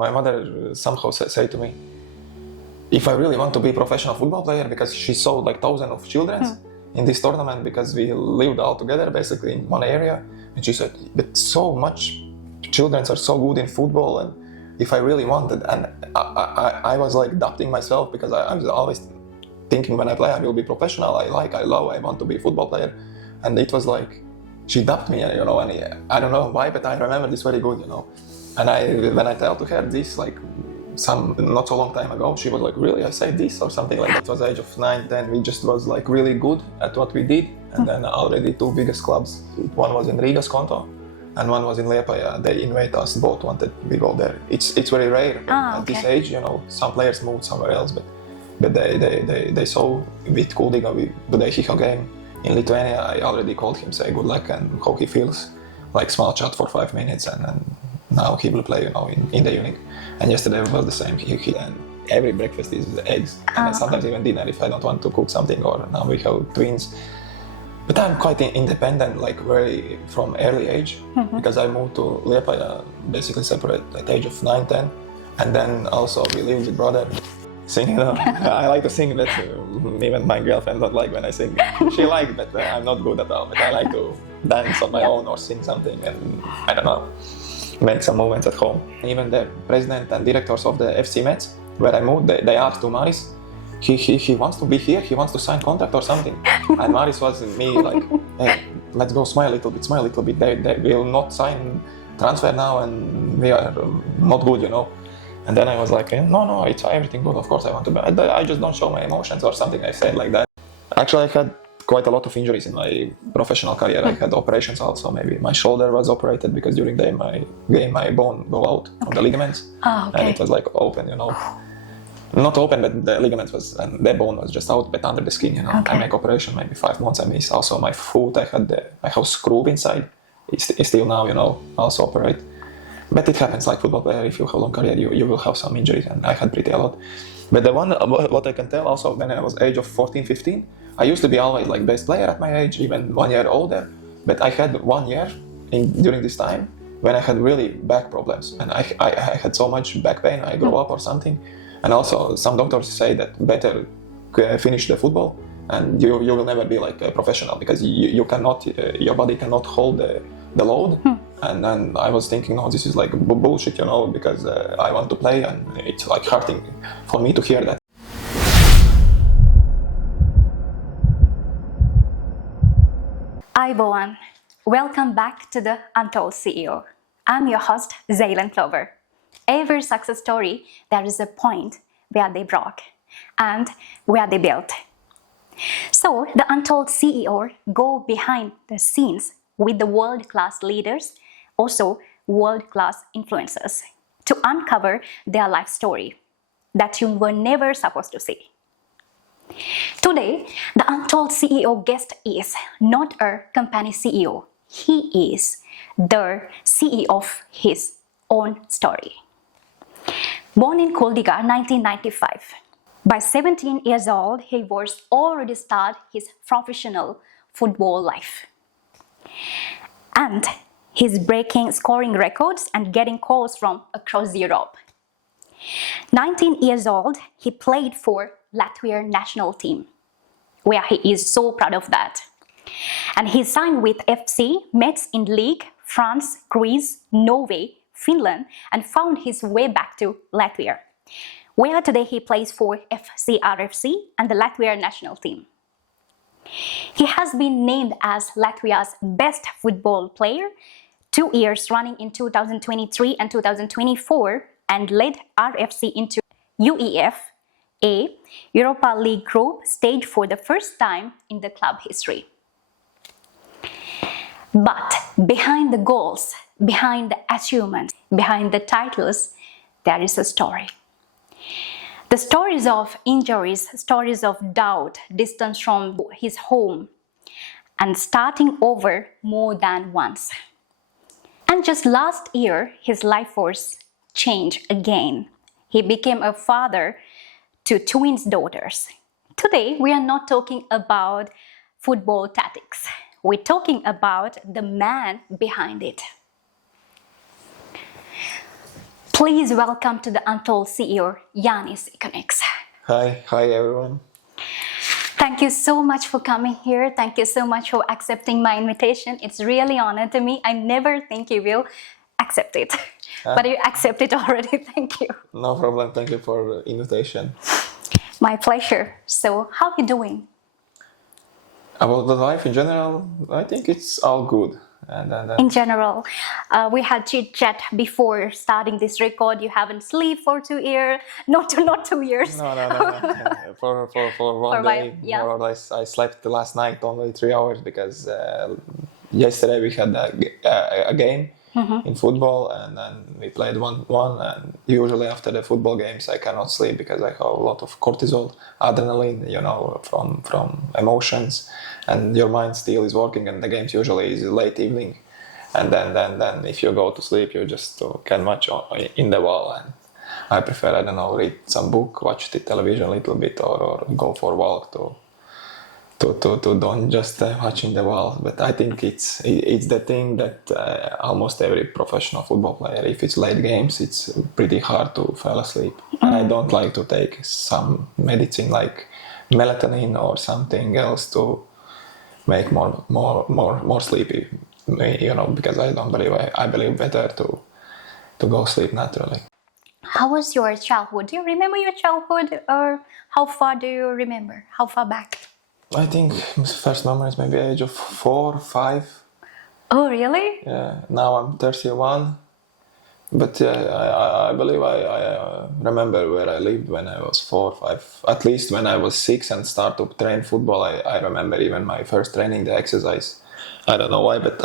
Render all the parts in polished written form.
My mother somehow said to me, if I really want to be a professional football player, because she saw like thousands of children in this tournament, because we lived all together basically in one area, and she said, but so much children are so good in football, and if I really wanted, and I was like doubting myself, because I was always thinking when I play I will be professional, I want to be a football player, and it was like, she doubted me, and I don't know why, but I remember this very good, and when I tell to her this, like, not so long time ago, she was like, really, I said this or something like that. It was age of 9, 10, we just was like really good at what we did, and then already 2 biggest clubs, one was in Riga Skonto and one was in Liepāja. They invite us, both wanted we go there. It's very rare at this age, some players moved somewhere else, but they saw with Kuldiga, we today he game in Lithuania. I already called him, say good luck and how he feels, like small chat for 5 minutes, and now he will play, in the evening. And yesterday was the same. And every breakfast is eggs, and sometimes even dinner if I don't want to cook something, or now we have twins. But I'm quite independent, like very from early age, because I moved to Liepāja, basically separate at the age of 9, 10, and then also we live with brother. Singing, I like to sing, but even my girlfriend don't like when I sing. She likes, but I'm not good at all. But I like to dance on my own or sing something, and I don't know, make some movements at home. Even the president and directors of the FC Metz, where I moved, they asked to Maris, he wants to be here, he wants to sign contract or something. And Maris was me like, hey, let's go smile a little bit. They will not sign transfer now, and we are not good, And then I was like, no, it's everything good, of course I want to be. I just don't show my emotions or something, I said like that. Actually, I had quite a lot of injuries in my professional career. I had operations also, maybe my shoulder was operated because during my game my bone go out from the ligaments. And it was like open, Not open, but the ligaments was, and the bone was just out, but under the skin, I make operation, maybe 5 months I miss. Also my foot, I have screw inside. It's still now, also operate. But it happens like football player, if you have a long career, you will have some injuries, and I had pretty a lot. But the one, what I can tell also, when I was age of 14, 15, I used to be always like best player at my age, even 1 year older. But I had 1 year during this time when I had really back problems, and I had so much back pain, I grew up or something. And also some doctors say that better finish the football, and you will never be like a professional, because you cannot, your body cannot hold the load. And then I was thinking, no, this is like bullshit, because I want to play, and it's like hurting for me to hear that. Everyone, welcome back to the Untold CEO. I'm your host, Zeylon Clover. Every success story, there is a point where they broke and where they built. So the Untold CEO go behind the scenes with the world-class leaders, also world-class influencers, to uncover their life story that you were never supposed to see. Today, the Untold CEO guest is not a company CEO. He is the CEO of his own story. Born in Kuldiga, 1995. By 17 years old, he was already started his professional football life. And he's breaking scoring records and getting calls from across Europe. 19 years old, he played for Latvia national team, where he is so proud of that. And he signed with FC Metz in League, France, Greece, Norway, Finland, and found his way back to Latvia, where today he plays for FC and the Latvia national team. He has been named as Latvia's best football player 2 years running in 2023 and 2024, and led RFC into UEFA Europa League group stage for the first time in the club history. But behind the goals, behind the achievements, behind the titles, there is a story. The stories of injuries, stories of doubt, distance from his home, and starting over more than once. And just last year, his life was changed again. He became a father to twins daughters. Today, we are not talking about football tactics. We're talking about the man behind it. Please welcome to the Untold CEO, Jānis Ikaunieks. Hi everyone. Thank you so much for coming here. Thank you so much for accepting my invitation. It's really an honor to me. I never think you will accept it, but you accept it already. Thank you. No problem. Thank you for the invitation. My pleasure. So, how are you doing? About the life in general, I think it's all good. In general, we had chit chat before starting this record. You haven't slept for 2 years, not 2 years. No. For one day, yeah. more or less. I slept last night only 3 hours because yesterday we had a game in football, and then we played 1-1. And usually after the football games, I cannot sleep because I have a lot of cortisol, adrenaline, from emotions, and your mind still is working. And the games usually is late evening, and then if you go to sleep, you just can watch in the wall. And I prefer, I don't know, read some book, watch the television a little bit, or go for a walk to don't just watch in the wall. But I think it's the thing that almost every professional football player, if it's late games, it's pretty hard to fall asleep. And I don't like to take some medicine like melatonin or something else to make more sleepy, because I don't believe I believe better to go sleep naturally. How was your childhood? Do you remember your childhood, or how far do you remember? How far back? I think first memories maybe age of 4, 5. Oh, really? Yeah. Now I'm 31, but I believe I remember where I lived when I was 4, 5. At least when I was 6 and start to train football, I remember even my first training, the exercise. I don't know why, but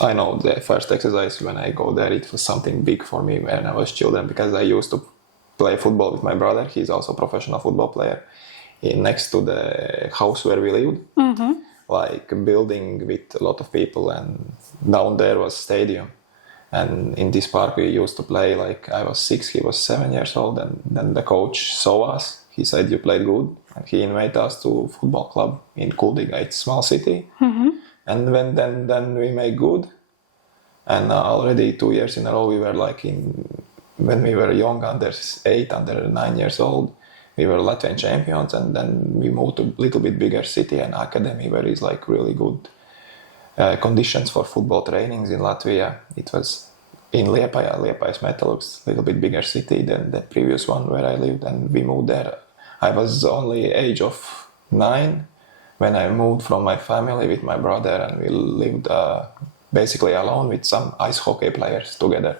I know the first exercise when I go there, it was something big for me when I was children, because I used to play football with my brother. He's also a professional football player. Next to the house where we lived, like a building with a lot of people, and down there was stadium. And in this park we used to play. Like I was 6, he was 7 years old, and then the coach saw us. He said, "You played good," and he invited us to football club in Kuldiga. It's a small city. And then we made good, and already 2 years in a row we were like when we were young, under 8, under 9 years old. We were Latvian champions, and then we moved to a little bit bigger city and academy where is like really good conditions for football trainings in Latvia. It was in Liepājas Metz, a little bit bigger city than the previous one where I lived, and we moved there. I was only age of 9 when I moved from my family with my brother, and we lived basically alone with some ice hockey players together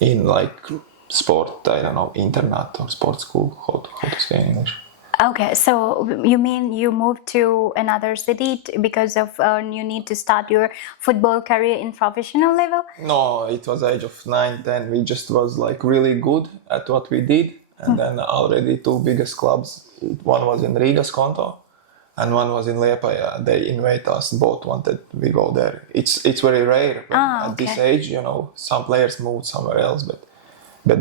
in like sport, I don't know, internat or sport school, how to say in English. Okay, so you mean you moved to another city because of you need to start your football career in professional level? No, it was age of 9, 10. We just was like really good at what we did, and then already 2 biggest clubs. One was in Riga, Skonto, and one was in Liepāja. They invite us, both wanted we go there. It's very rare at this age, some players moved somewhere else, but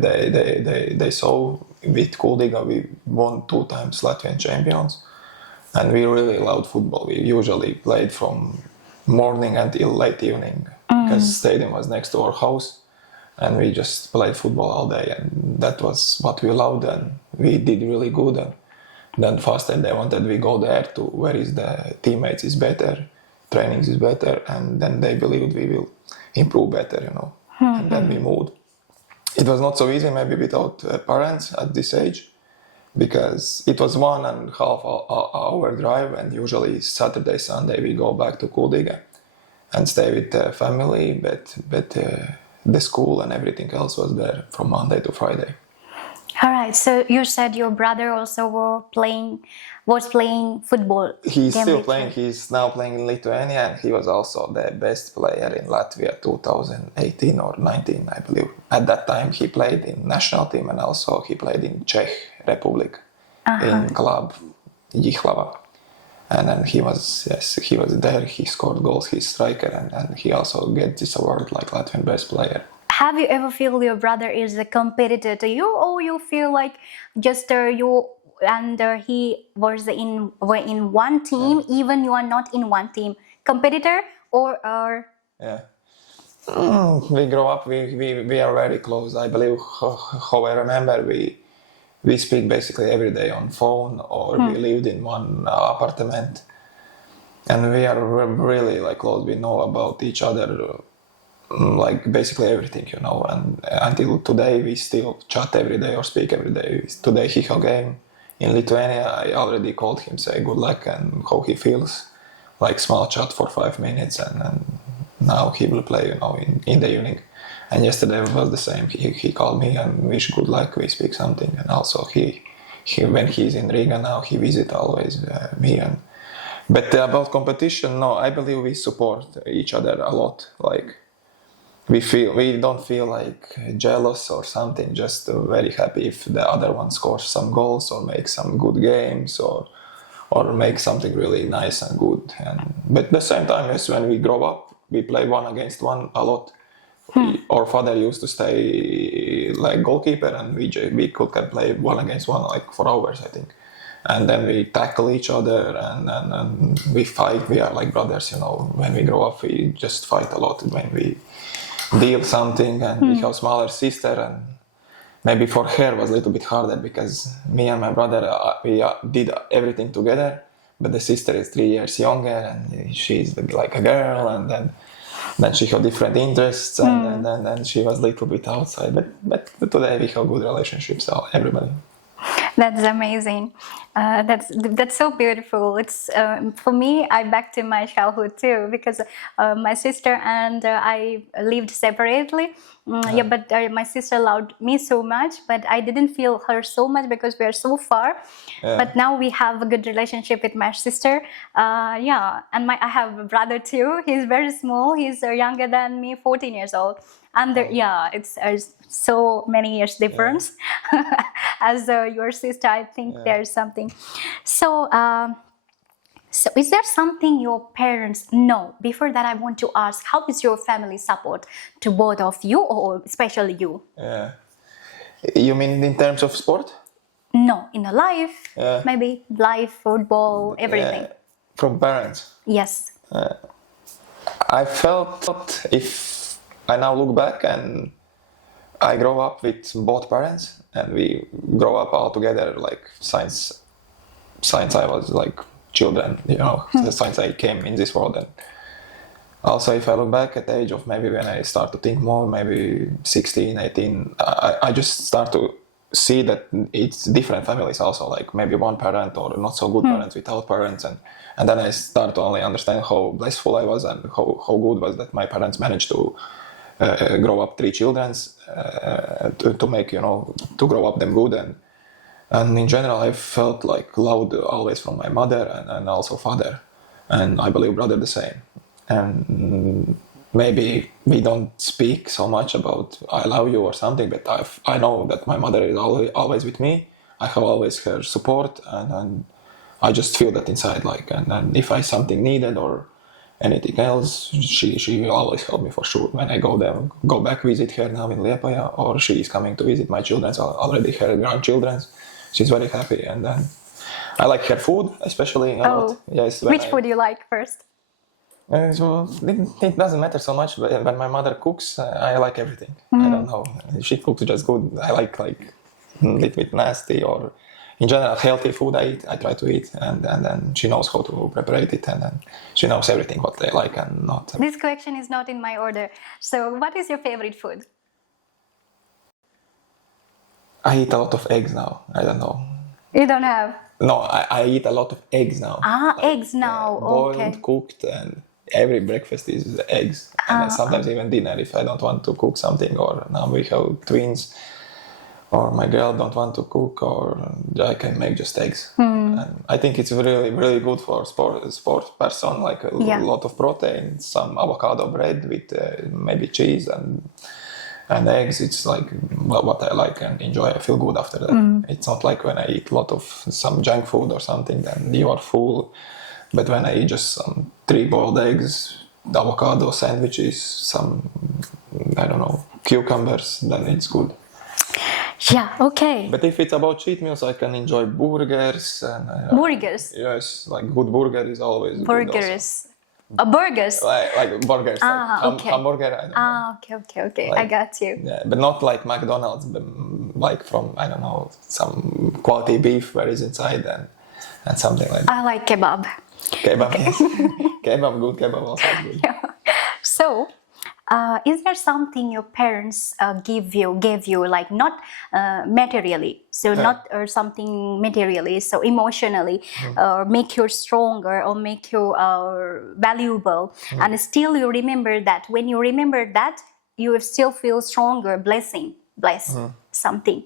they saw with Kuldiga we won 2 times Latvian champions, and we really loved football. We usually played from morning until late evening because the stadium was next to our house, and we just played football all day, and that was what we loved, and we did really good. And then faster they wanted we go there to where is the teammates is better, trainings is better, and then they believed we will improve better, and then we moved. It was not so easy maybe without parents at this age, because it was 1.5 hour drive, and usually Saturday, Sunday we go back to Kuldiga and stay with the family, but the school and everything else was there from Monday to Friday. All right, so you said your brother also was playing football. He's still playing. He's now playing in Lithuania, and he was also the best player in Latvia 2018 or 19, I believe. At that time, he played in national team, and also he played in Czech Republic in club Jihlava. And then he was there. He scored goals. He's striker, and he also gets this award like Latvian best player. Have you ever feel your brother is a competitor to you, or you feel like just you and he was in one team, even you are not in one team? Competitor or? Yeah. We grow up, we are very close. I believe, how I remember, we speak basically every day on phone, or we lived in one apartment. And we are really like close. We know about each other, like basically everything, you know. And until today, we still chat every day or speak every day. Today he had a game in Lithuania. I already called him, say good luck and how he feels. Like small chat for 5 minutes, and now he will play, you know, in the evening. And yesterday was the same. He called me and wish good luck. We speak something, and also he when he's in Riga now, he visit always me. And but about competition, no, I believe we support each other a lot. Like we don't feel like jealous or something. Just very happy if the other one scores some goals or makes some good games or make something really nice and good. But at the same time, yes, when we grow up, we play one against one a lot. Our father used to stay like goalkeeper, and we could play one against one like for hours, I think. And then we tackle each other and we fight. We are like brothers, you know. When we grow up, we just fight a lot when we deal something. And we have smaller sister, and maybe for her was a little bit harder because me and my brother, we did everything together. But the sister is 3 years younger, and she's like a girl, and then she had different interests, and then she was a little bit outside. But today we have good relationships, so everybody. That's amazing. That's so beautiful. It's for me. I back to my childhood too, because my sister and I lived separately. But my sister loved me so much, but I didn't feel her so much because we are so far. But now we have a good relationship with my sister. And I have a brother too. He's very small. He's younger than me, 14 years old. And it's so many years difference. As your sister, I think there's something. So is there something your parents know? Before that, I want to ask, how is your family support to both of you, or especially you? Yeah. You mean in terms of sport? No, in a life, maybe life, football, everything. Yeah. From parents? Yes. I felt, if I now look back, and I grow up with both parents, and we grow up all together, like since I was like children, you know, since I came in this world. And also, if I look back at the age of maybe when I start to think more, maybe 16, 18, I just start to see that it's different families also, like maybe one parent or not so good parents without parents. And then I start to only understand how blissful I was and how good was that my parents managed to grow up 3 children, to make, you know, to grow up them good. And in general, I felt like loved always from my mother and also father, and I believe brother the same. And maybe we don't speak so much about I love you or something, but I know that my mother is always with me. I have always her support, and I just feel that inside, like, and if I something needed or anything else, she will always help me for sure. When I go there, go back visit her now in Liepāja, or she is coming to visit my children, already her grandchildren. She's very happy, and then I like her food, especially a lot. Yes. Which food you like first? So it doesn't matter so much, but when my mother cooks, I like everything. I don't know. She cooks just good. I like a little bit nasty, or in general healthy food I try to eat, and then she knows how to prepare it, and then she knows everything what they like and not. This question is not in my order. So what is your favorite food? I eat a lot of eggs now. I don't know. You don't have? No, I eat a lot of eggs now. Eggs now. Boiled, cooked, and every breakfast is eggs. And sometimes even dinner if I don't want to cook something, or now we have twins, or my girl don't want to cook, or I can make just eggs. And I think it's really, really good for sport person, like a lot of protein, some avocado bread with maybe cheese and eggs. It's like what I like and enjoy. I feel good after that. It's not like when I eat a lot of some junk food or something, then you are full. But when I eat just some 3 boiled eggs, avocado sandwiches, some, I don't know, cucumbers, then it's good. Yeah, okay. But if it's about cheat meals, I can enjoy burgers. And burgers? Yes, like good burger is always burgers. Good Burgers. like burgers, Okay. hamburger. I don't know. Okay. Like- I got you. Yeah, but not like McDonald's, but like from, I don't know, some quality beef where is inside and something like that. I like kebab. Kebab, yes. Kebab, good kebab also is good. So, is there something your parents gave you, like not materially, so not or something materially, so emotionally, or make you stronger or make you valuable, and still you remember that? When you remember that, you still feel stronger, bless something.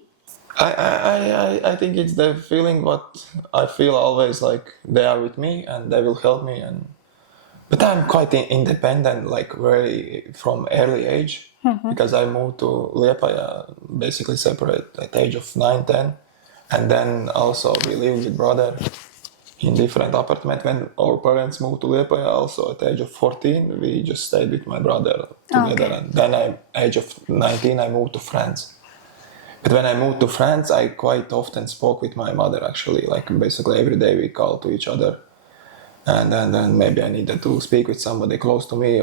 I think it's the feeling what I feel always, like they are with me and they will help me, but I'm quite independent, like very from early age, because I moved to Liepāja basically separate at the age of 9, 10, and then also we lived with brother in different apartment. When our parents moved to Liepāja, also at the age of 14, we just stayed with my brother together, and then at age of 19 I moved to France. But when I moved to France, I quite often spoke with my mother, actually, like basically every day we called to each other. And then maybe I needed to speak with somebody close to me,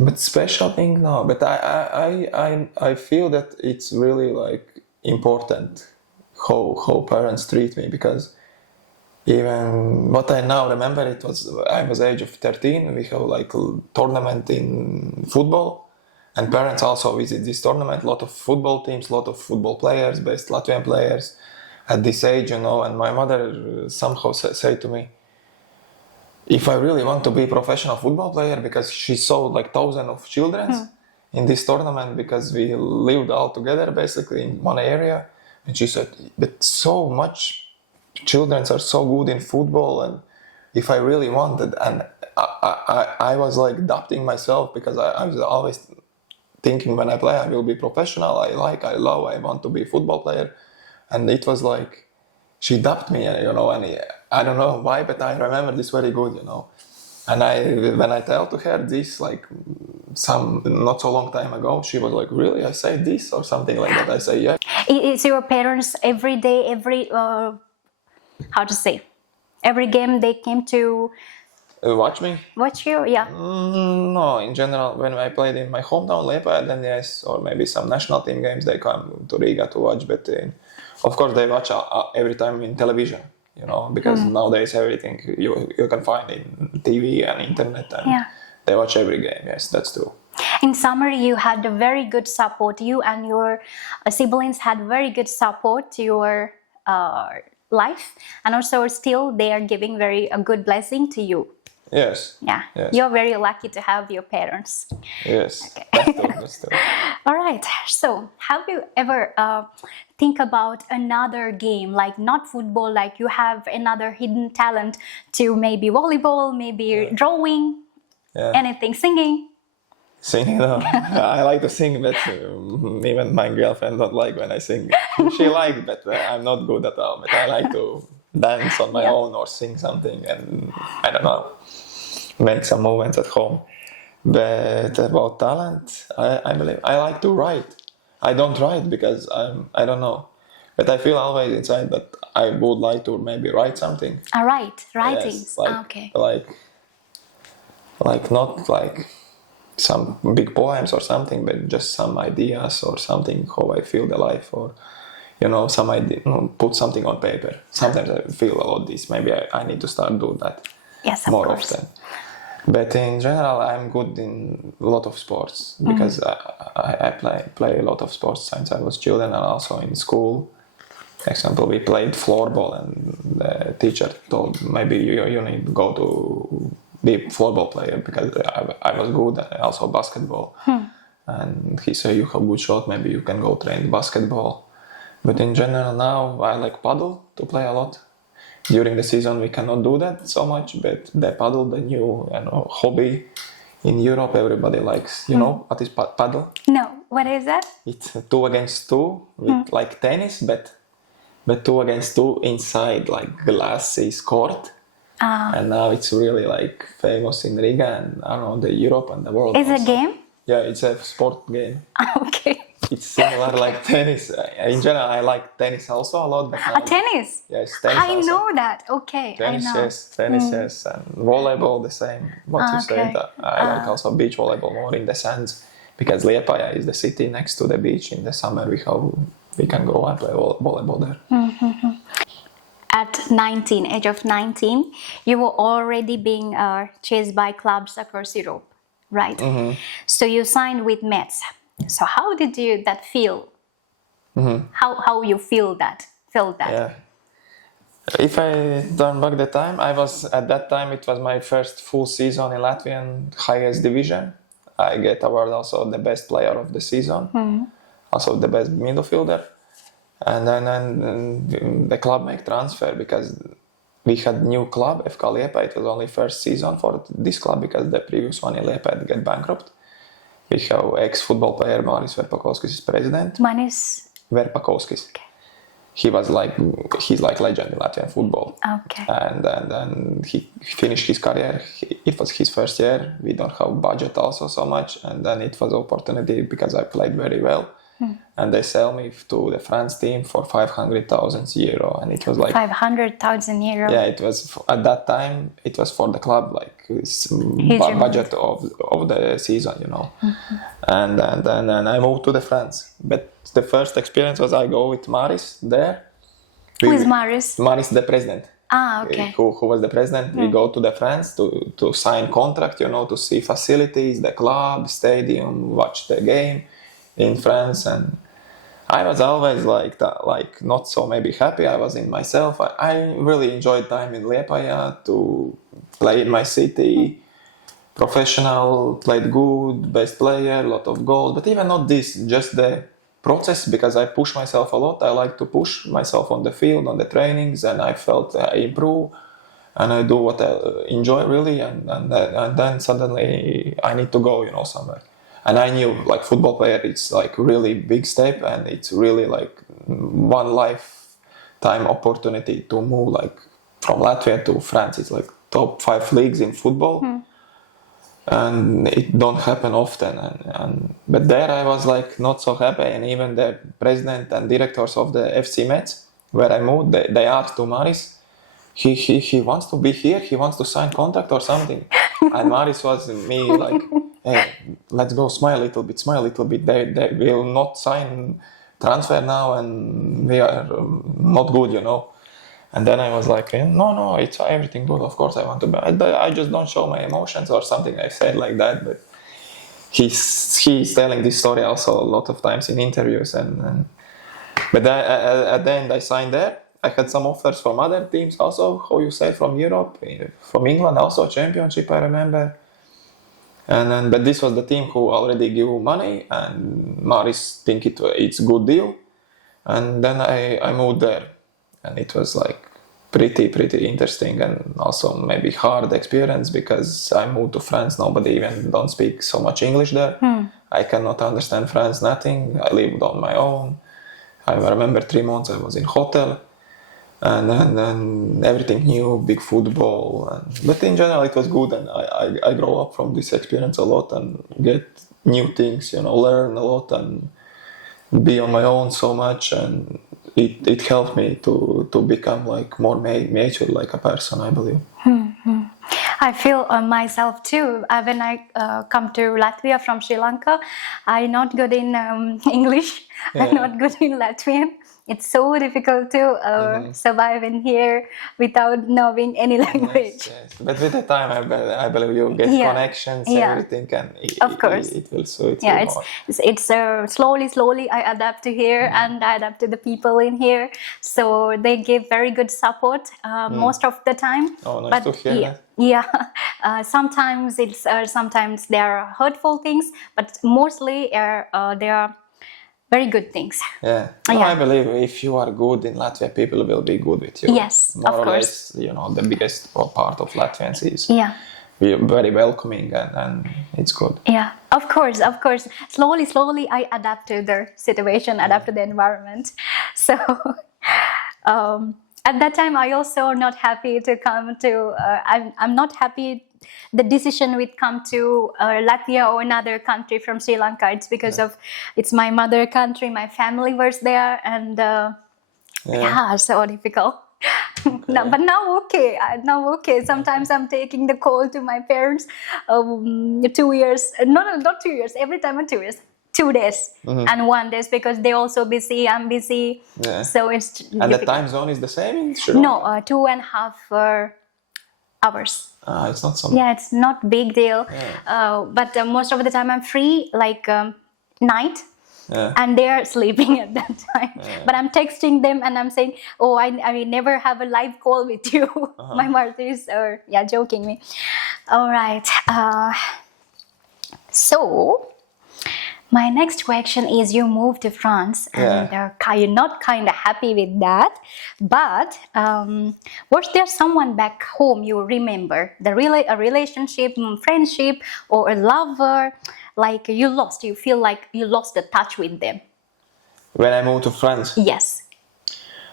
but special thing, no. But I feel that it's really like important how parents treat me, because even what I now remember, I was age of 13. We have like a tournament in football, and parents also visit this tournament. Lot of football teams, lot of football players, best Latvian players at this age, And my mother somehow said to me, if I really want to be a professional football player, because she saw like thousands of children in this tournament, because we lived all together basically in one area, and she said, but so much children are so good in football, and if I really wanted, and I was like doubting myself, because I was always thinking when I play I will be professional, I want to be a football player, and it was like she dubbed me, and I don't know why, but I remember this very good, And when I tell to her this, like some not so long time ago, she was like, "Really? I say this or something like that." I say, "Yeah." Is your parents every day, every game they came to Watch me? watch you? Yeah. No, in general, when I played in my hometown, Liepāja, then yes, or maybe some national team games, they come to Riga to watch, but of course they watch every time in television, because nowadays everything you can find in TV and internet, and they watch every game, yes, that's true. In summer, you had a very good support. You and your siblings had very good support to your life, and also still they are giving a good blessing to you. Yes. Yeah. Yes. You're very lucky to have your parents. Yes. Okay. That's true. All right. So, have you ever think about another game, like not football, like you have another hidden talent to maybe volleyball, maybe drawing, anything, singing? Singing, no. I like to sing, but even my girlfriend don't like when I sing. She likes, but I'm not good at all. But I like to dance on my own or sing something, and I don't know, make some movements at home. But about talent, I believe I like to write. I don't write because I don't know, but I feel always inside that I would like to maybe write something. Writing. Yes, Okay. Like not like some big poems or something, but just some ideas or something, how I feel the life, or some idea, put something on paper. Sometimes I feel a lot this. Maybe I need to start doing that more often. But in general, I'm good in a lot of sports, because I play a lot of sports since I was children, and also in school. For example, we played floorball, and the teacher told maybe you need to go to be a floorball player, because I was good, and also basketball. And he said, you have good shot, maybe you can go train basketball. But in general now I like paddle to play a lot. During the season we cannot do that so much, but the paddle, the new hobby in Europe, everybody likes. You know what is paddle? No, what is that? It's 2 against 2 with like tennis, but 2 against 2 inside like glass court. And now it's really like famous in Riga and around Europe and the world. Is it a game? Yeah, it's a sport game. Okay. it's similar like tennis. In general, I like tennis also a lot. But Tennis? yes, tennis I also. know that. Okay, Tennis, I know. tennis, yes, and volleyball the same. What you Okay. said, I like also beach volleyball more in the sands because Liepāja is the city next to the beach. In the summer, we can go and play volleyball there. At age of 19, you were already being chased by clubs across Europe, right? So you signed with Metz. So how did that feel? How you felt that? Yeah. If I turn back the time, at that time it was my first full season in Latvian highest division. I get award also the best player of the season, also the best midfielder. And then the club make transfer because we had new club, FK Liepāja. It was only first season for this club because the previous one in Liepāja get bankrupt. We have ex-football player Māris Verpakovskis is president. Manis Verpakovskis. He's like legend in Latvian football. Okay. And he finished his career. It was his first year. We don't have budget also so much. And then it was opportunity because I played very well. And they sell me to the France team for 500,000 euro, and it was like 500,000 euro. Yeah, it was at that time. It was for the club, like budget of the season, you know. And I moved to the France. But the first experience was I go with Maris there. Who is Maris? Maris, the president. Okay. Who was the president? We go to the France to sign contract, you know, to see facilities, the club, stadium, watch the game in France. And I was always like that, like not so maybe happy. I was in myself. I really enjoyed time in Liepāja to play in my city, professional, played good, best player, lot of goals. But even not this, just the process, because I push myself a lot. I like to push myself on the field, on the trainings, and I felt I improve and I do what I enjoy really. And then suddenly I need to go, you know, somewhere. And I knew like football player, it's like really big step and it's really like one lifetime opportunity to move like from Latvia to France. It's like top 5 leagues in football. And it don't happen often. But there I was like not so happy, and even the president and directors of the FC Metz, where I moved, they asked to Maris, he wants to be here, he wants to sign contract or something. And Maris was me like, hey, let's go, smile a little bit. They will not sign transfer now, and we are not good, you know. And then I was like, no, it's everything good. Of course I want to be. I just don't show my emotions or something. I said like that, but he's telling this story also a lot of times in interviews. But at the end I signed there. I had some offers from other teams also, how you say, from Europe, from England also, championship I remember. But this was the team who already give money, and Maris think it's good deal. And then I moved there. And it was like pretty interesting and also maybe hard experience because I moved to France. Nobody even don't speak so much English there. I cannot understand France, nothing. I lived on my own. I remember 3 months I was in hotel. And then everything new, big football. But in general it was good, and I grow up from this experience a lot and get new things, you know, learn a lot and be on my own so much. And it helped me to become like more mature like a person, I believe. I feel myself too. When I come to Latvia from Sri Lanka, I'm not good in English. I'm not good in Latvian. It's so difficult to survive in here without knowing any language. Yes. But with the time, I believe you get connections, everything, and of course. It will suit you more. It's slowly I adapt to here and I adapt to the people in here. So they give very good support most of the time. Oh, nice to hear that. Yeah, sometimes sometimes there are hurtful things, but mostly they are very good things. Yeah. I believe if you are good in Latvia, people will be good with you. Yes, more of or course. less, you know, the biggest part of Latvians is we are very welcoming and it's good. Yeah, of course. Slowly I adapt to the situation, adapt to the environment. So at that time I also not happy to come to I'm not happy the decision would come to Latvia or another country from Sri Lanka. It's because of it's my mother country, my family was there, and so difficult. No, but now okay. Now okay. Sometimes I'm taking the call to my parents. 2 years, not 2 years. Every time in 2 years, 2 days and 1 day because they're also busy. I'm busy, so it's And difficult. the time zone is the same in Sri Lanka? No, 2.5 hours. It's not so much. Yeah, it's not big deal. But most of the time I'm free, like night. And they're sleeping at that time. But I'm texting them and I'm saying, oh, I will never have a live call with you. My mother is joking me. All right. So my next question is, you moved to France and you're not kind of happy with that, but was there someone back home you remember, a relationship, friendship, or a lover, like you feel like you lost the touch with them? When I moved to France? Yes.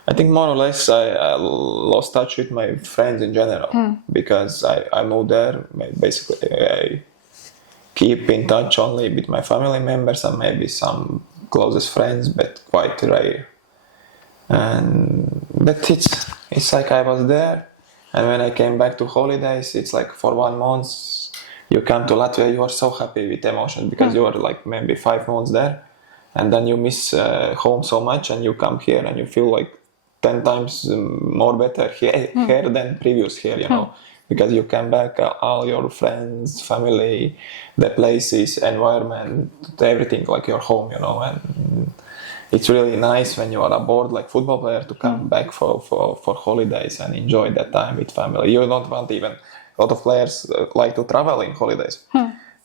I think more or less I lost touch with my friends in general because I moved there, basically I keep in touch only with my family members and maybe some closest friends, but quite rare. But it's like I was there, and when I came back to holidays, it's like for 1 month, you come to Latvia, you are so happy with emotions because you are like maybe 5 months there, and then you miss home so much, and you come here and you feel like 10 times more better here than previous here, you know. Because you come back, all your friends, family, the places, environment, everything like your home, you know. And it's really nice when you are aboard like football player to come back for holidays and enjoy that time with family. You don't want even, a lot of players like to travel in holidays.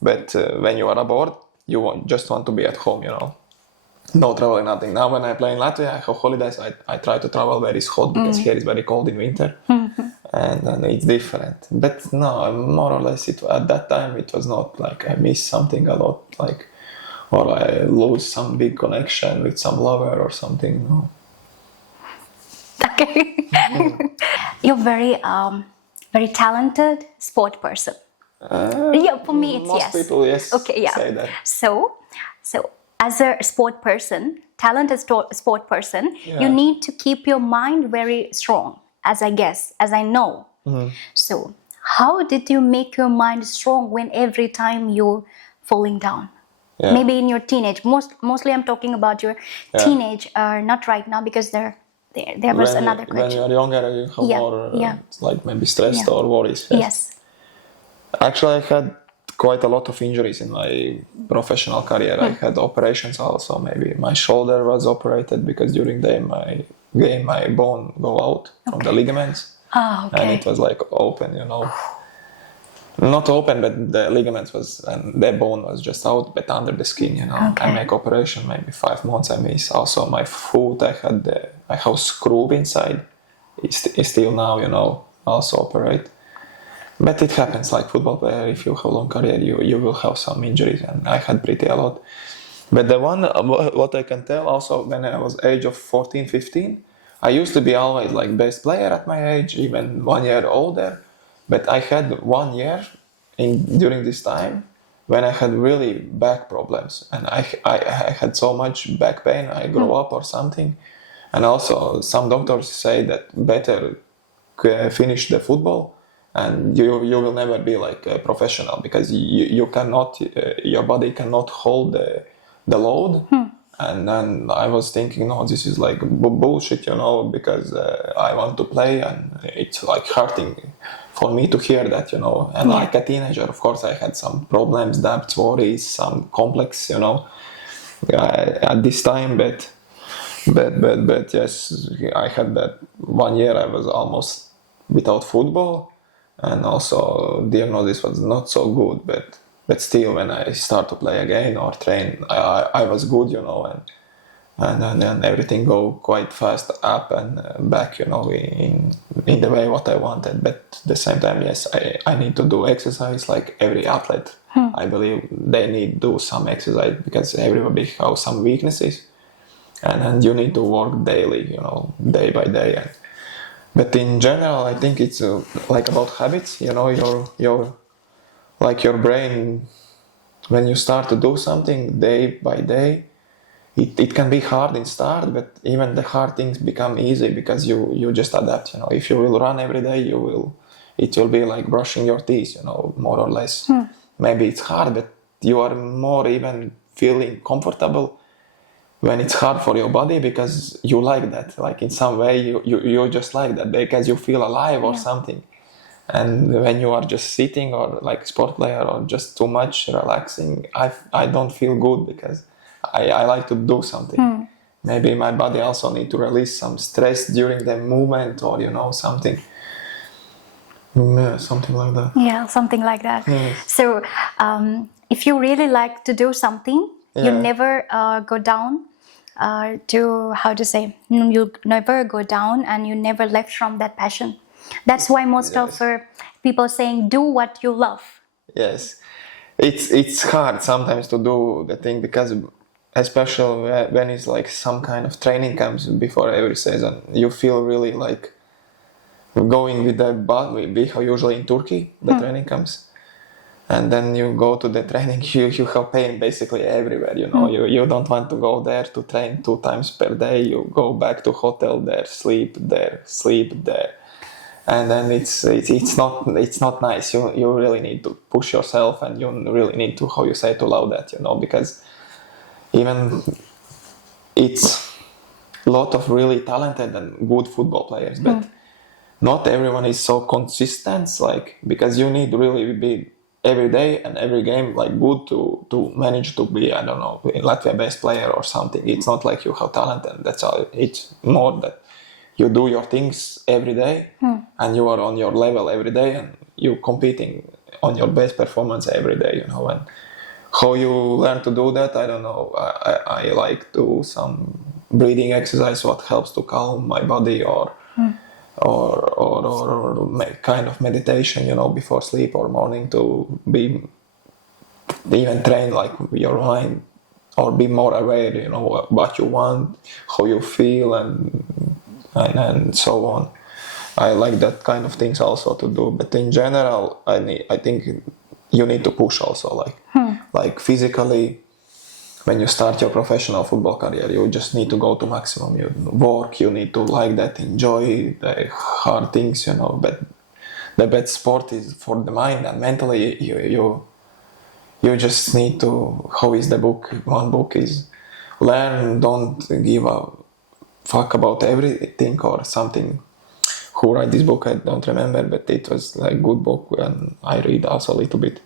But when you are aboard, you just want to be at home, you know. No traveling, nothing. Now when I play in Latvia, I have holidays, I try to travel where it's hot because here it's very cold in winter. And it's different. But no, more or less at that time it was not like I miss something a lot, like, or I lose some big connection with some lover or something. No. Okay. You're very talented sport person. For me it's most yes. People say that. So as a sport person, talented sport person, you need to keep your mind very strong, as I know. So how did you make your mind strong when every time you're falling down? Maybe in your teenage, mostly I'm talking about your teenage, not right now, because there was another question. When you're younger, you have more like maybe stressed or worries. Yes. Actually, I had quite a lot of injuries in my professional career. I had operations also. Maybe my shoulder was operated because during the game my bone go out from the ligaments. And it was like open, you know. Not open, but the ligaments was, and the bone was just out, but under the skin, you know. I make operation, maybe 5 months I miss. Also my foot, I have screw inside. It's still now, you know, also operate. But it happens like football player, if you have a long career, you will have some injuries, and I had pretty a lot. But the one, what I can tell also, when I was age of 14, 15, I used to be always like best player at my age, even 1 year older. But I had 1 year during this time when I had really back problems, and I had so much back pain. I grew up or something, and also some doctors say that better finish the football, and you will never be like a professional because you cannot, your body cannot hold the load. And then I was thinking, no, this is like bullshit, you know, because I want to play, and it's like hurting for me to hear that, you know. And like a teenager, of course, I had some problems, doubts, worries, some complex, you know, at this time. But yes, I had that 1 year. I was almost without football, and also diagnosis was not so good, but still, when I start to play again or train, I was good, you know, and then everything go quite fast up and back, you know, in the way what I wanted. But at the same time, yes, I need to do exercise like every athlete. I believe they need to do some exercise because everybody has some weaknesses, and you need to work daily, you know, day by day. But in general, I think it's like about habits, you know, like your brain, when you start to do something day by day, it can be hard in start, but even the hard things become easy because you just adapt. If you will run every day, it will be like brushing your teeth, more or less. Maybe it's hard, but you are more even feeling comfortable when it's hard for your body because you like that. Like in some way, you just like that because you feel alive or something. And when you are just sitting or like sport player or just too much relaxing, I don't feel good because I like to do something. Maybe my body also need to release some stress during the movement or something. Yeah, something like that. Yeah, something like that. Yes. So if you really like to do something, you Yeah. never go down you never go down and you never left from that passion. That's why most of people saying do what you love. Yes, it's hard sometimes to do the thing because especially when it's like some kind of training comes before every season, you feel really like going with the body. Usually in Turkey, the training comes, and then you go to the training. You have pain basically everywhere. You don't want to go there to train 2 times per day. You go back to hotel there, sleep there. And then it's not nice. You really need to push yourself, and you really need to, how you say, to love that, because even it's a lot of really talented and good football players, but not everyone is so consistent. Like because you need really be every day and every game like good to manage to be, I don't know, in Latvia best player or something. It's not like you have talent and that's all. It's more that you do your things every day and you are on your level every day and you competing on your best performance every day, and how you learn to do that, I don't know. I like do some breathing exercise what helps to calm my body or kind of meditation, before sleep or morning to be even train like your mind or be more aware, what you want, how you feel and so on. I like that kind of things also to do, but in general, I think you need to push also, like physically. When you start your professional football career, you just need to go to maximum. You work, you need to like that, enjoy the hard things, But the best sport is for the mind and mentally. You just need to. How is the book? One book is learn. Don't give a fuck about everything or something. Who write this book? I don't remember, but it was like good book, and I read also a little bit.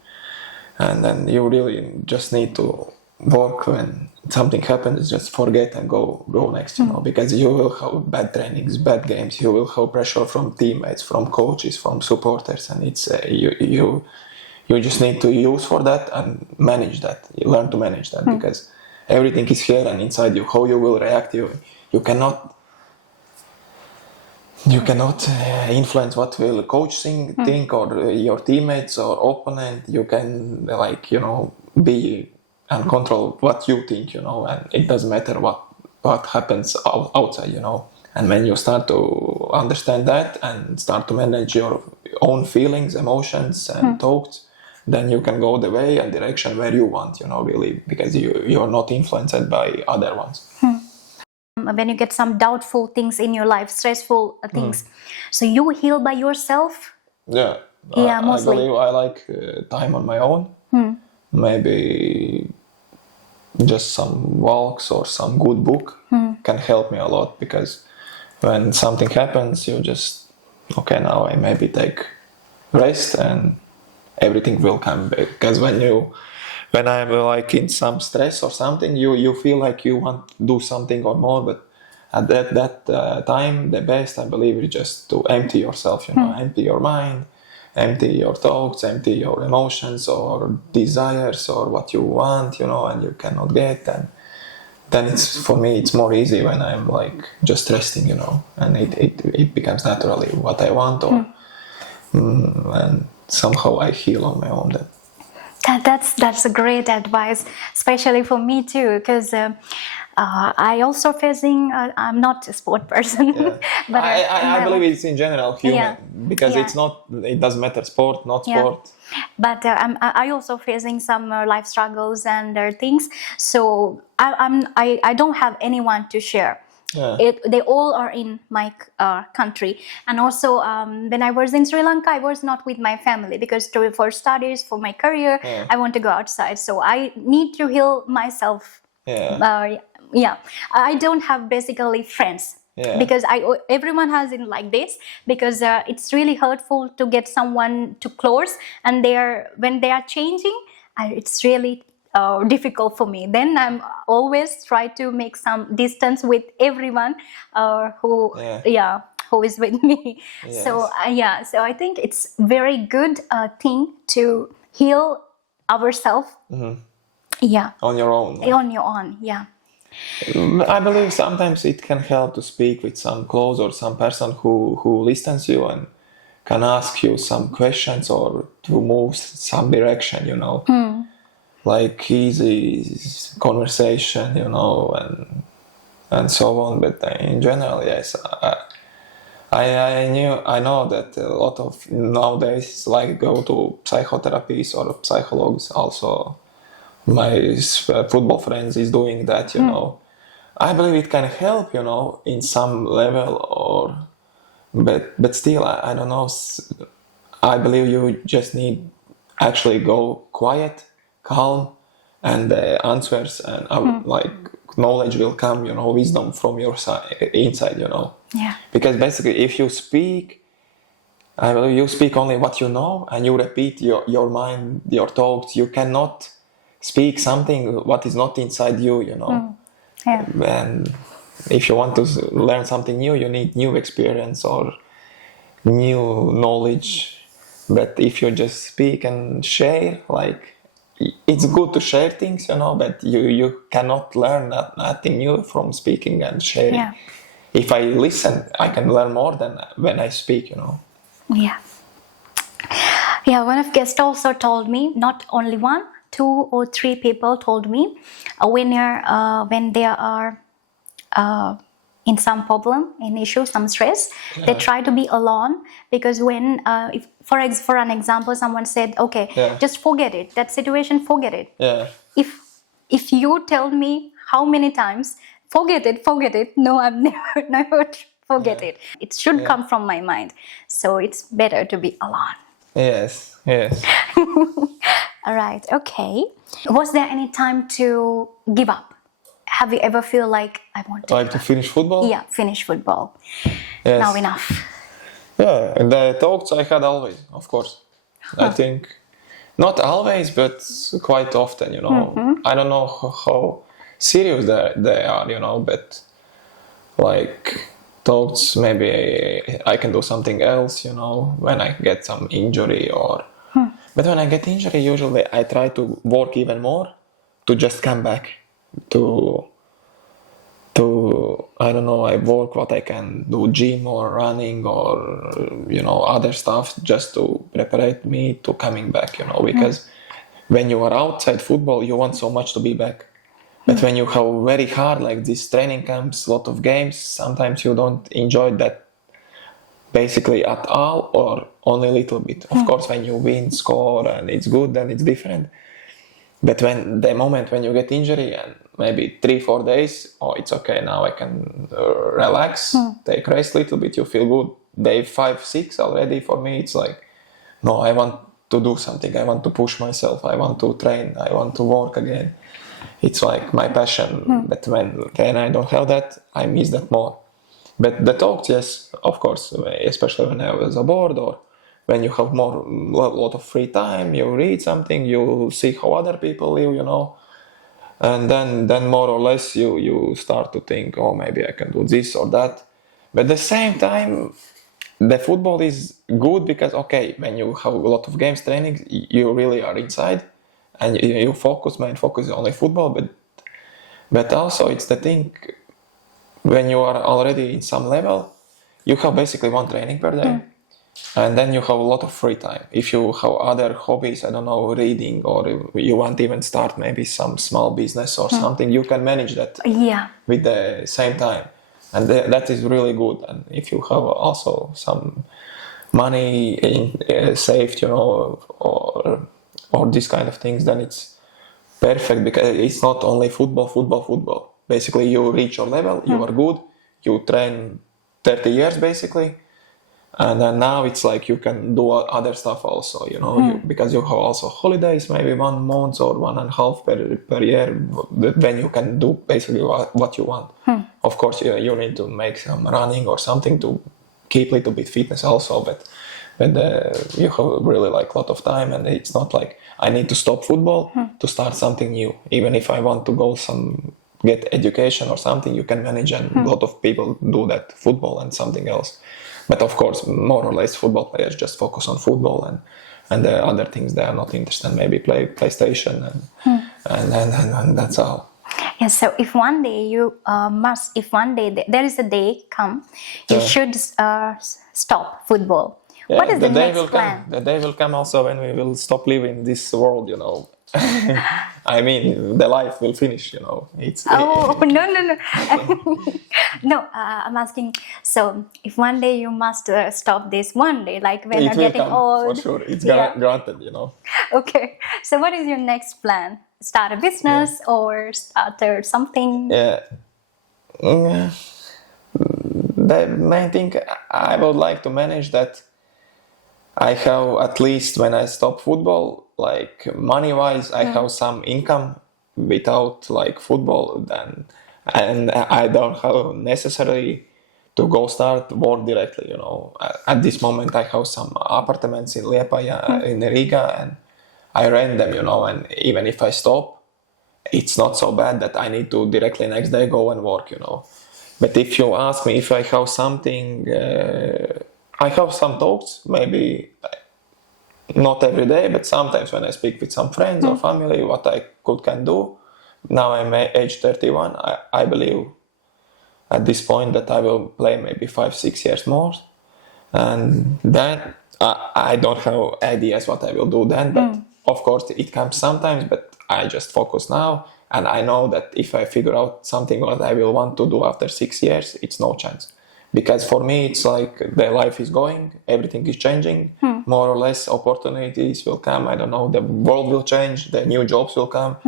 And then you really just need to work. When something happens, just forget and go next, because you will have bad trainings, bad games, you will have pressure from teammates, from coaches, from supporters, and it's you just need to use for that and manage that. You learn to manage that because everything is here and inside you. How you will react, you cannot influence what will coach think or your teammates or opponent. You can be and control what you think, and it doesn't matter what happens outside, And when you start to understand that and start to manage your own feelings, emotions and thoughts, then you can go the way and direction where you want, really, because you're not influenced by other ones. When you get some doubtful things in your life, stressful things, so you heal by yourself? Yeah, mostly. I believe I like time on my own. Maybe just some walks or some good book can help me a lot, because when something happens, you just, okay, now I maybe take rest and everything will come back. Because when I'm like in some stress or something, you feel like you want to do something or more, but at that time, the best, I believe, is just to empty yourself, empty your mind, empty your thoughts, empty your emotions or desires or what you want, and you cannot get. And then for me, it's more easy when I'm like just resting, and it becomes naturally what I want, and somehow I heal on my own then. That's a great advice, especially for me too, because I also facing. I'm not a sport person, but I believe it's in general human Yeah. because Yeah. it's not. It doesn't matter sport, not Yeah. sport. But I also facing some life struggles and things. So I don't have anyone to share. Yeah. They all are in my country, and also when I was in Sri Lanka, I was not with my family because for studies, for my career, I want to go outside. So I need to heal myself. Yeah. I don't have basically friends. Yeah. Because everyone has it like this, because it's really hurtful to get someone too close, and when they are changing, it's really difficult for me. Then I'm always try to make some distance with everyone who is with me. Yes. So I think it's very good thing to heal ourselves. Yeah. On your own. On your own. Yeah. I believe sometimes it can help to speak with some close or some person who listens you and can ask you some questions or to move some direction, like easy conversation, and so on. But in general, yes, I know that a lot of nowadays like go to psychotherapies or psychologs also. My football friends is doing that, I believe it can help, in some level, but still, I don't know. I believe you just need actually go quiet, calm, and the answers and like knowledge will come, wisdom from your side, inside, Yeah. Because basically, if you speak, I believe you speak only what you know, and you repeat your mind, your thoughts. You cannot speak something what is not inside you, Yeah. And if you want to learn something new, you need new experience or new knowledge. But if you just speak and share, like it's good to share things, but you cannot learn nothing new from speaking and sharing. Yeah. If I listen, I can learn more than when I speak, Yeah. Yeah, one of guests also told me, not only one, 2 or 3 people told me when they are in some problem, in issue, some stress, they try to be alone, because when, if, for an example, someone said, okay, just forget it, that situation, forget it. Yeah. If you tell me how many times, forget it, no, I've never forget it. It should come from my mind. So it's better to be alone. Yes. All right, okay. Was there any time to give up? Have you ever feel like I want to Like to finish football? Yeah, finish football. Yes. Now enough. Yeah, and the talks I had always, of course. I think not always, but quite often, I don't know how serious they are, but like talks, maybe I can do something else, when I get some injury or... But when I get injury, usually I try to work even more to just come back to I don't know, I work what I can do, gym or running or, other stuff just to prepare me to coming back, because when you are outside football, you want so much to be back. But when you have very hard, like these training camps, lot of games, sometimes you don't enjoy that basically at all or only a little bit. Of course, when you win, score, and it's good, then it's different. But when the moment when you get injury and maybe 3-4 days, it's okay, now I can relax, take rest a little bit, you feel good. Day 5-6 already for me, it's like, no, I want to do something, I want to push myself, I want to train, I want to work again. It's like my passion, but when I don't have that, I miss that more. But the talks, yes, of course, especially when I was abroad or when you have lot of free time, you read something, you see how other people live, and then more or less you start to think, oh, maybe I can do this or that. But at the same time, the football is good because, okay, when you have a lot of games training, you really are inside and you main focus is only football, but also it's the thing, when you are already in some level, you have basically one training per day. And then you have a lot of free time. If you have other hobbies, I don't know, reading, or you want even start maybe some small business or something, you can manage that with the same time. And that is really good. And if you have also some money saved, or these kind of things, then it's perfect, because it's not only football. Basically, you reach your level, you are good, you train 30 years basically. And then now it's like you can do other stuff also, because you have also holidays, maybe 1 month or 1.5 per year, when you can do basically what you want. Of course, you need to make some running or something to keep a little bit fitness also, but you have really like a lot of time, and it's not like I need to stop football to start something new. Even if I want to go get education or something, you can manage, and a lot of people do that, football and something else. But of course, more or less, football players just focus on football, and the other things they are not interested. Maybe play PlayStation, and that's all. Yes. So if one day there is a day come, you should stop football. Yeah, what is the next plan? The day will come also when we will stop living this world, I mean, the life will finish, No. No, I'm asking, so if one day you must stop this one day, like when you're getting old. For sure, it's granted, Okay, so what is your next plan? Start a business or start something? Yeah. The main thing I would like to manage that I have, at least when I stop football, like money-wise, I have some income without like football, and I don't have necessarily to go start work directly. At this moment, I have some apartments in Liepāja, in Riga, and I rent them. And even if I stop, it's not so bad that I need to directly next day go and work. But if you ask me if I have something. I have some talks, maybe not every day, but sometimes when I speak with some friends or family, what I can do. Now I'm age 31. I believe at this point that I will play maybe 5-6 years more. And then I don't have ideas what I will do then, but of course it comes sometimes, but I just focus now. And I know that if I figure out something what I will want to do after 6 years, it's no chance. Because for me, it's like the life is going, everything is changing, more or less opportunities will come. I don't know, the world will change, the new jobs will come.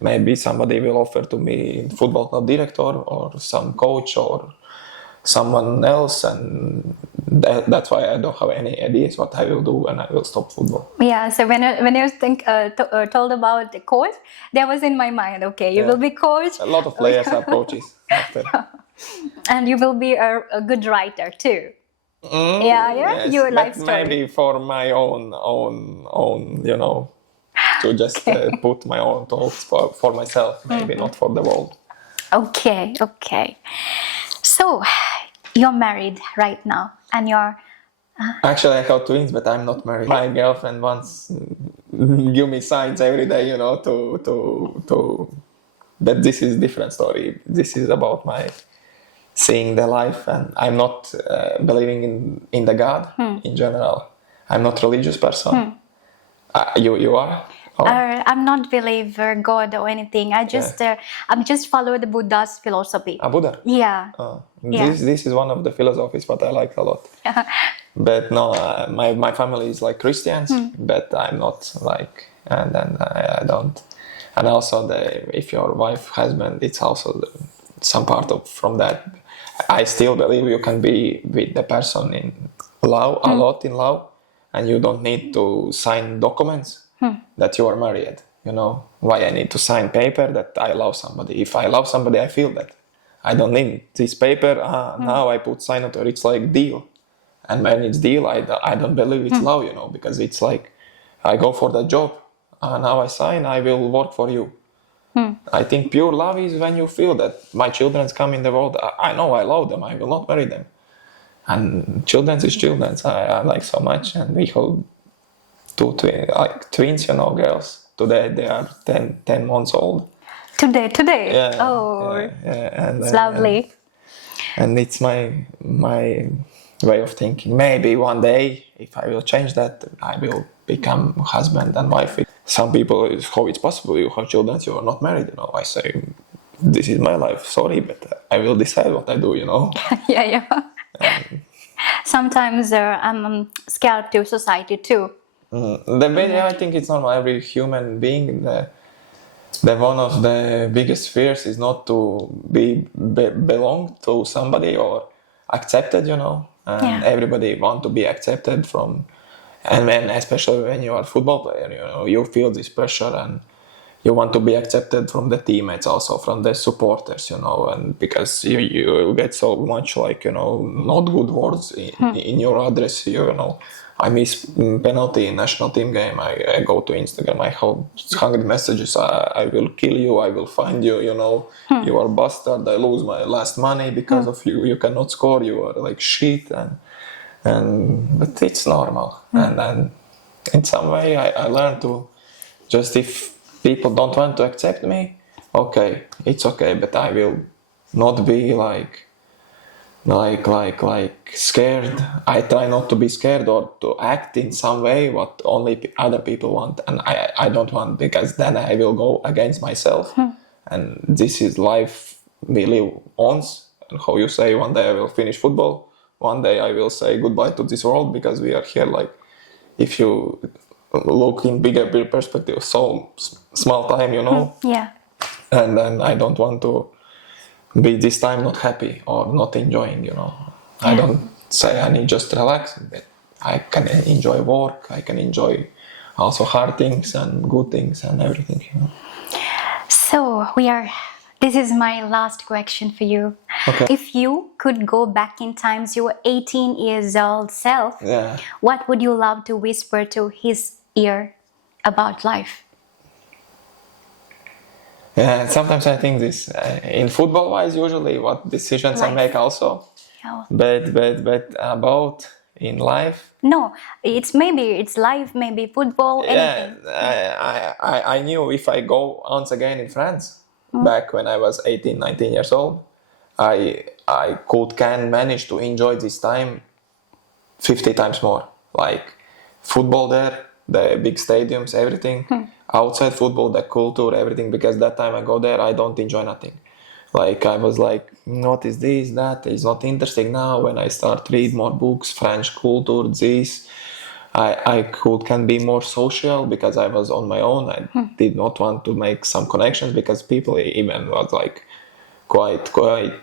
Maybe somebody will offer to me football club director or some coach or someone else. And that's why I don't have any ideas what I will do when I will stop football. Yeah, so when I was told about the coach, that was in my mind, okay, you will be coach. A lot of players are coaches after. And you will be a good writer too. Yes, your life story. Maybe for my own, to just put my own thoughts for myself, maybe not for the world. Okay. So, you're married right now, and you're... Actually, I have twins, but I'm not married. My girlfriend wants give me signs every day, to. But this is a different story. This is about my seeing the life, and I'm not believing in the God in general. I'm not religious person. You are? I'm not believer God or anything. I'm just follow the Buddha's philosophy. Buddha? Yeah. This is one of the philosophies what I like a lot. But no, my family is like Christians, but I'm not like, and then I don't. And also, if your wife, husband, it's also some part of from that. I still believe you can be with the person in love, a lot in love, and you don't need to sign documents that you are married. Why I need to sign paper that I love somebody? If I love somebody, I feel that. I don't need this paper. Now I put signature. It's like deal, and when it's deal, I don't believe it's love. Because it's like I go for the job. Now I sign, I will work for you. I think pure love is when you feel that my children come in the world. I know I love them, I will not marry them. And children is children, I like so much. And we have two twins, girls. Today they are 10 months old. Today? Yeah, oh, yeah, it's lovely. And it's my way of thinking. Maybe one day, if I will change that, I will become husband and wife. Some people, how it's possible? You have children, you are not married. I say, this is my life. Sorry, but I will decide what I do. Yeah. Sometimes I'm scared to society too. I think it's normal. Every human being, the one of the biggest fears is not to belong to somebody or accepted. And everybody want to be accepted from, and especially when you are a football player, you feel this pressure and you want to be accepted from the teammates, also from the supporters, and because you get so much not good words in your address, I miss penalty in national team game. I go to Instagram. I have 100 messages. I will kill you. I will find you. You are bastard. I lose my last money because of you. You cannot score. You are like shit. But it's normal. And in some way, I learned to just, if people don't want to accept me, okay, it's okay. But I will not be like scared. I try not to be scared or to act in some way what only other people want, and I don't want, because then I will go against myself. And this is life we live once, and how you say, one day I will finish football, one day I will say goodbye to this world, because we are here, like, if you look in bigger perspective, so small time, Yeah. And then I don't want to be this time not happy or not enjoying, I don't say I need just relax, but I can enjoy work, I can enjoy also hard things and good things and everything. So this is my last question for you. Okay. If you could go back in times your 18 years old self, what would you love to whisper to his ear about life? Yeah, sometimes I think this in football wise, usually what decisions I make also, but about in life. No, it's life, maybe football, anything. I knew if I go once again in France, back when I was 18, 19 years old, I can manage to enjoy this time 50 times more. Like football there, the big stadiums, everything. Outside football, the culture, everything, because that time I go there, I don't enjoy nothing. Like I was like, what is this, that is not interesting. Now when I start read more books, French culture, this, I can be more social, because I was on my own. I did not want to make some connections, because people even was like quite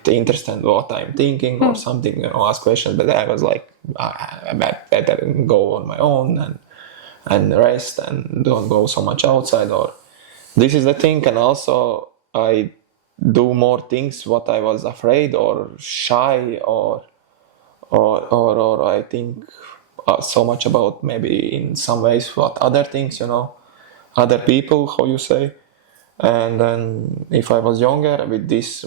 interested in what I'm thinking or something, ask questions. But I was like, I better go on my own and rest and don't go so much outside. Or this is the thing. And also I do more things what I was afraid or shy or I think so much about, maybe in some ways, what other things, other people, how you say. And then if I was younger with this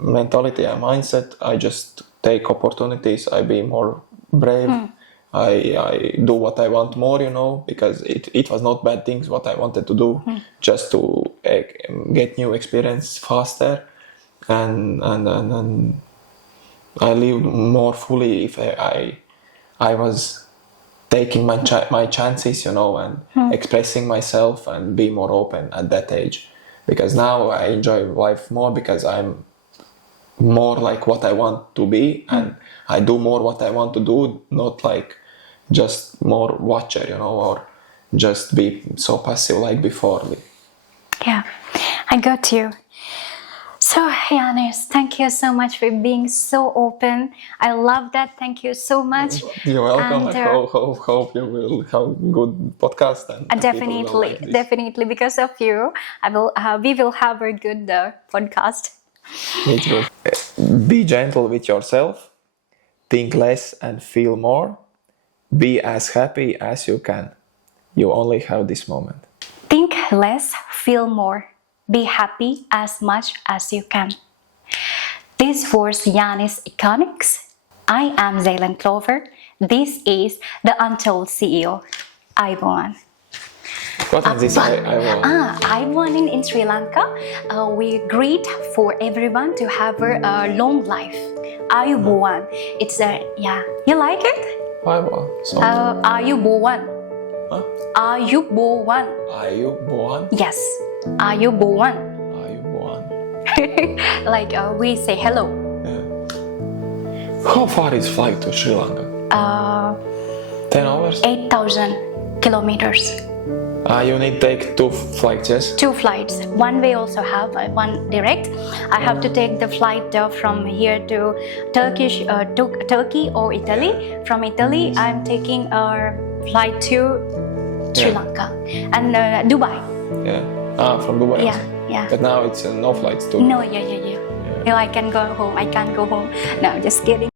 mentality and mindset, I just take opportunities. I be more brave. I do what I want more, because it was not bad things what I wanted to do, just to get new experience faster, and I lived more fully if I was taking my chances, and expressing myself and be more open at that age. Because now I enjoy life more, because I'm more like what I want to be, and I do more what I want to do, not like just more watcher, or just be so passive like before. Yeah, I got you. So, Jānis, thank you so much for being so open. I love that. Thank you so much. You're welcome. And, I hope you will have a good podcast. And definitely, because of you, we will have a good podcast. Me too. Be gentle with yourself. Think less and feel more. Be as happy as you can. You only have this moment. Think less, feel more. Be happy as much as you can. This was Jānis Ikaunieks. I am Zeylon Clover. This is the Untold CEO. Aivan. What is this Aivan? Aivan in Sri Lanka. We greet for everyone to have a long life. Ayubowan. It's a You like it? Aivan. So, Ayubowan. huh? Ayubowan. Ayubowan. Yes. Ayubowan. Ayubowan. Like we say hello. Yeah. How far is flight to Sri Lanka? 10 hours? 8,000 kilometers. You need to take 2 flights, yes? 2 flights. One way also have one direct. I have to take the flight from here to Turkey or Italy. From Italy, I'm taking a flight to Sri Lanka and Dubai. Yeah. From Dubai. Yeah, also. yeah. But now it's no flights to. No, yeah. I can go home. I can't go home. No, just kidding.